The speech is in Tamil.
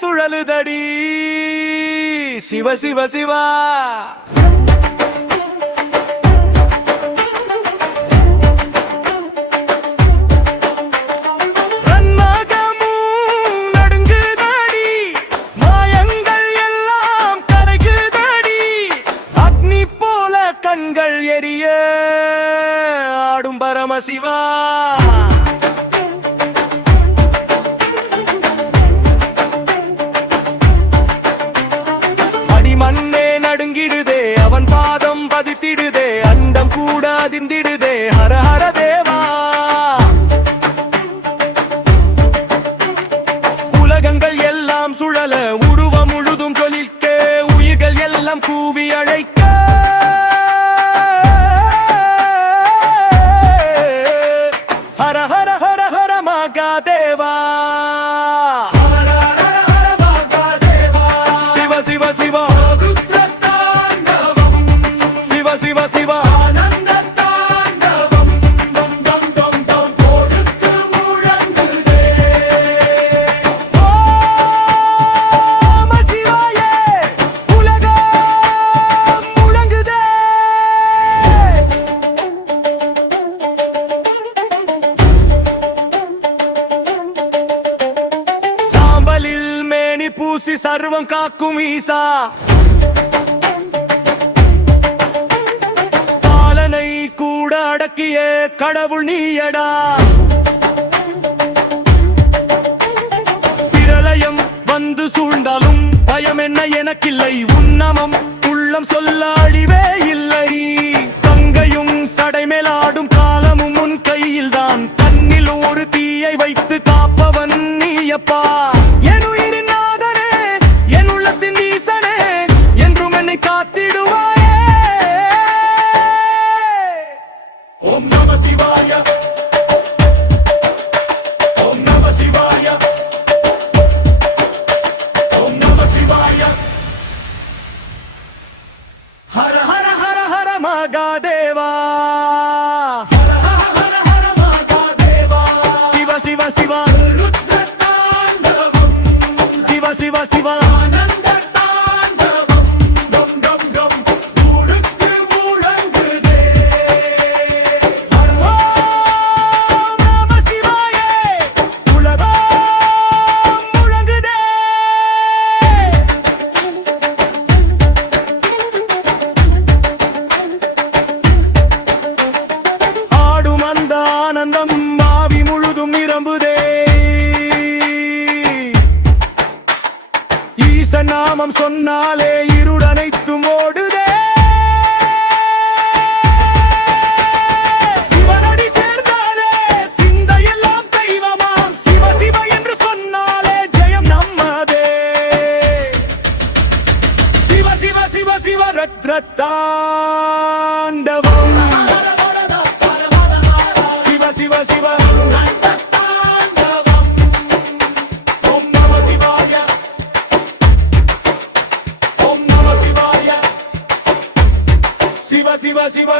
சுழலுதடி சிவ சிவ சிவா. கண்கள் எரிய ஆடும் பரமசிவா. அடிமண்ணே நடுங்கிடுதே அவன் பாதம் பதித்திடுதே அண்டம் கூட அதிர்ந்திடுதே ஹர ஹர தேவா. உலகங்கள் எல்லாம் சுழல உருவம் முழுதும் தொழிற்க உயிர்கள் எல்லாம் கூவி அழைக்க பூசி சர்வம் காக்கும் ஈசா. பாலனை கூட அடக்கிய கடவுள் நீயடா. பிரளயம் வந்து சூழ்ந்தாலும் பயம் என்ன எனக்கில்லை உன்னமம் உள்ளம் சொல்ல அழிவே இல்லை. கங்கையும் சடைமேலாடும் காலமும் உன் கையில்தான் கண்ணில் ஒரு தீயை வைத்து காப்பவன் நீயப்பா. ஓம் நம சிவாய ஓம் நம சிவாய ஓம் நம சிவாய. ஹர ஹர ஹர ஹர மகாதேவா. ஹர ஹர ஹர ஹர மகாதேவா. சிவ சிவ சிவ ருத்ர தாண்டவம். சிவ சிவ சிவ ஆனந்தம் மாவி முழுதும் நிரம்புதே. ஈச நாமம் சொன்னாலே இருடனைத்தும் ஓடுதே. சிவனடி சேர்ந்தாலே சிந்தையெல்லாம் தெய்வமாம். சிவ சிவ என்று சொன்னாலே ஜெயம் நம்மதே. சிவ சிவ சிவ சிவ ரத்ரத்தாண்டவம். சிவ சிவ ஓம் நம சிவாய ஓம் நம சிவாய. சிவ சிவ சிவ